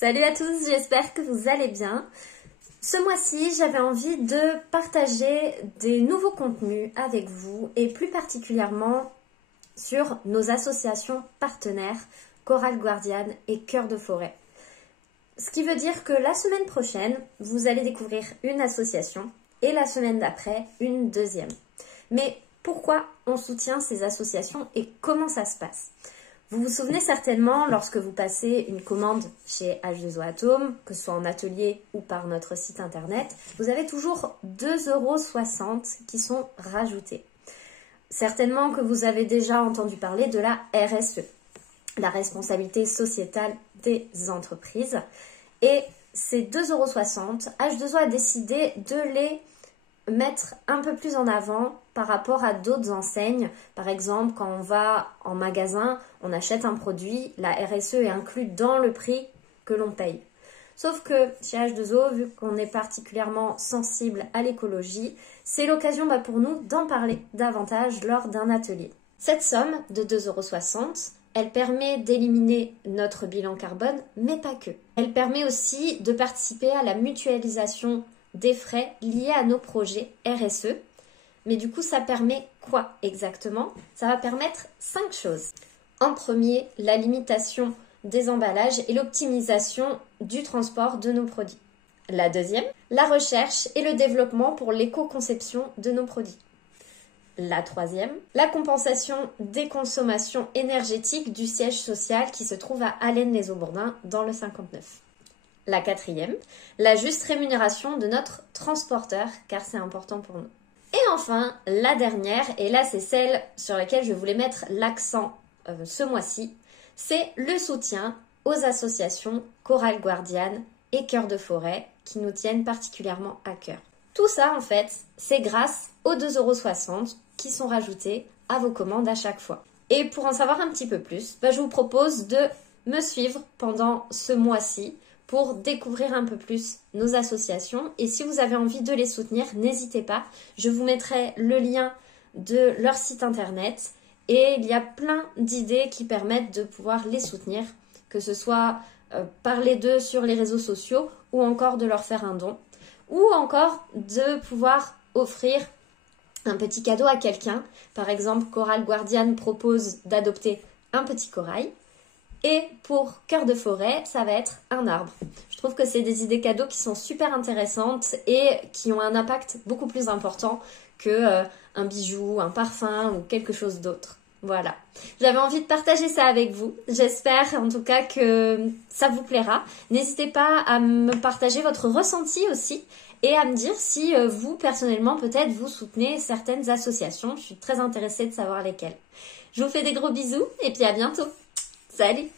Salut à tous, j'espère que vous allez bien. Ce mois-ci, j'avais envie de partager des nouveaux contenus avec vous et plus particulièrement sur nos associations partenaires Chorale Guardiane et Cœur de Forêt. Ce qui veut dire que la semaine prochaine, vous allez découvrir une association et la semaine d'après, une deuxième. Mais pourquoi on soutient ces associations et comment ça se passe ? Vous vous souvenez certainement, lorsque vous passez une commande chez H2O Atome, que ce soit en atelier ou par notre site internet, vous avez toujours 2,60 € qui sont rajoutés. Certainement que vous avez déjà entendu parler de la RSE, la responsabilité sociétale des entreprises. Et ces 2,60 €, H2O a décidé de les mettre un peu plus en avant par rapport à d'autres enseignes. Par exemple, quand on va en magasin, on achète un produit, la RSE est inclue dans le prix que l'on paye. Sauf que chez H2O, vu qu'on est particulièrement sensible à l'écologie, c'est l'occasion pour nous d'en parler davantage lors d'un atelier. Cette somme de 2,60 €, elle permet d'éliminer notre bilan carbone, mais pas que. Elle permet aussi de participer à la mutualisation des frais liés à nos projets RSE. Mais du coup, ça permet quoi exactement? Ça va permettre 5 choses. En premier, la limitation des emballages et l'optimisation du transport de nos produits. La deuxième, la recherche et le développement pour l'éco-conception de nos produits. La troisième, la compensation des consommations énergétiques du siège social qui se trouve à Allennes-les-Aubourdins dans le 59. La quatrième, la juste rémunération de notre transporteur, car c'est important pour nous. Et enfin, la dernière, et là c'est celle sur laquelle je voulais mettre l'accent ce mois-ci, c'est le soutien aux associations Chorale Guardiane et Cœur de Forêt qui nous tiennent particulièrement à cœur. Tout ça, en fait, c'est grâce aux 2,60 € qui sont rajoutés à vos commandes à chaque fois. Et pour en savoir un petit peu plus, je vous propose de me suivre pendant ce mois-ci pour découvrir un peu plus nos associations. Et si vous avez envie de les soutenir, n'hésitez pas. Je vous mettrai le lien de leur site internet. Et il y a plein d'idées qui permettent de pouvoir les soutenir, que ce soit parler d'eux sur les réseaux sociaux ou encore de leur faire un don. Ou encore de pouvoir offrir un petit cadeau à quelqu'un. Par exemple, Chorale Guardiane propose d'adopter un petit corail. Et pour Cœur de Forêt, ça va être un arbre. Je trouve que c'est des idées cadeaux qui sont super intéressantes et qui ont un impact beaucoup plus important que un bijou, un parfum ou quelque chose d'autre. Voilà. J'avais envie de partager ça avec vous. J'espère en tout cas que ça vous plaira. N'hésitez pas à me partager votre ressenti aussi et à me dire si vous, personnellement, peut-être vous soutenez certaines associations. Je suis très intéressée de savoir lesquelles. Je vous fais des gros bisous et puis à bientôt. Salut!